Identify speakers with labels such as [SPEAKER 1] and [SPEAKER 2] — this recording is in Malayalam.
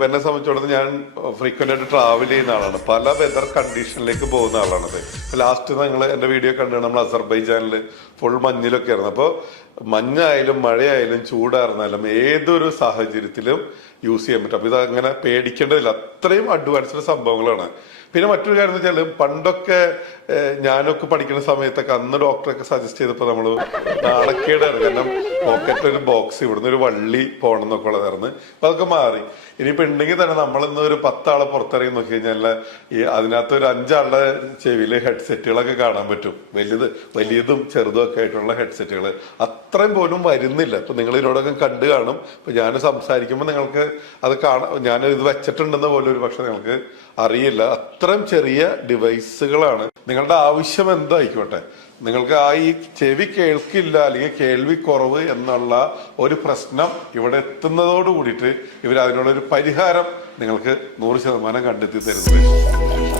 [SPEAKER 1] ഇപ്പൊ എന്നെ സംബന്ധിച്ചിടത്തോളം ഞാൻ ഫ്രീക്വന്റ് ആയിട്ട് ട്രാവൽ ചെയ്യുന്ന ആളാണ്. പല വെതർ കണ്ടീഷനിലേക്ക് പോകുന്ന ആളാണത്. ലാസ്റ്റ് നിങ്ങൾ എന്റെ വീഡിയോ കണ്ടു നമ്മൾ അസർബൈജാനിൽ ഫുൾ മഞ്ഞിലൊക്കെ ആയിരുന്നു. അപ്പോൾ മഞ്ഞായാലും മഴയായാലും ചൂടായിരുന്നാലും ഏതൊരു സാഹചര്യത്തിലും യൂസ് ചെയ്യാൻ പറ്റും. അപ്പൊ ഇത് അങ്ങനെ പേടിക്കേണ്ടതില്ല. അത്രയും അഡ്വാൻസ്ഡ് സംഭവങ്ങളാണ്. പിന്നെ മറ്റൊരു കാര്യം എന്ന് വെച്ചാൽ പണ്ടൊക്കെ ഞാനൊക്കെ പഠിക്കുന്ന സമയത്തൊക്കെ അന്ന് ഡോക്ടറൊക്കെ സജസ്റ്റ് ചെയ്തപ്പോൾ നമ്മൾ നാണക്കേടായിരുന്നു. കാരണം പോക്കറ്റിൽ ഒരു ബോക്സ് ഇവിടുന്ന് ഒരു വള്ളി പോകണം എന്നൊക്കെ ഉള്ളതായിരുന്നു അപ്പൊ അതൊക്കെ മാറി. ഇനിയിപ്പോ ഉണ്ടെങ്കിൽ തന്നെ നമ്മളിന്ന് ഒരു പത്താളെ പുറത്തിറങ്ങി നോക്കി കഴിഞ്ഞാൽ ഈ അതിനകത്ത് ഒരു അഞ്ചാളുടെ ചെവിയിൽ ഹെഡ്സെറ്റുകളൊക്കെ കാണാൻ പറ്റും. വലുത് വലിയതും ചെറുതും ഒക്കെ ആയിട്ടുള്ള ഹെഡ്സെറ്റുകൾ. അത്രയും പോലും വരുന്നില്ല. ഇപ്പൊ നിങ്ങൾ ഇതിനോടൊക്കെ കണ്ടു കാണും. ഇപ്പൊ ഞാൻ സംസാരിക്കുമ്പോൾ നിങ്ങൾക്ക് അത് കാണാം ഞാൻ ഇത് വെച്ചിട്ടുണ്ടെന്ന് പോലും ഒരു പക്ഷെ നിങ്ങൾക്ക് അറിയില്ല. അത്രയും ചെറിയ ഡിവൈസുകളാണ്. നിങ്ങളുടെ ആവശ്യം എന്തായിക്കോട്ടെ നിങ്ങൾക്ക് ആ ഈ ചെവി കേൾക്കില്ല അല്ലെങ്കിൽ കേൾവി കുറവ് എന്നുള്ള ഒരു പ്രശ്നം ഇവിടെ എത്തുന്നതോട് കൂടിയിട്ട് ഇവർ അതിനുള്ള ഒരു പരിഹാരം നിങ്ങൾക്ക് നൂറ് ശതമാനം കണ്ടെത്തി തരുന്നത്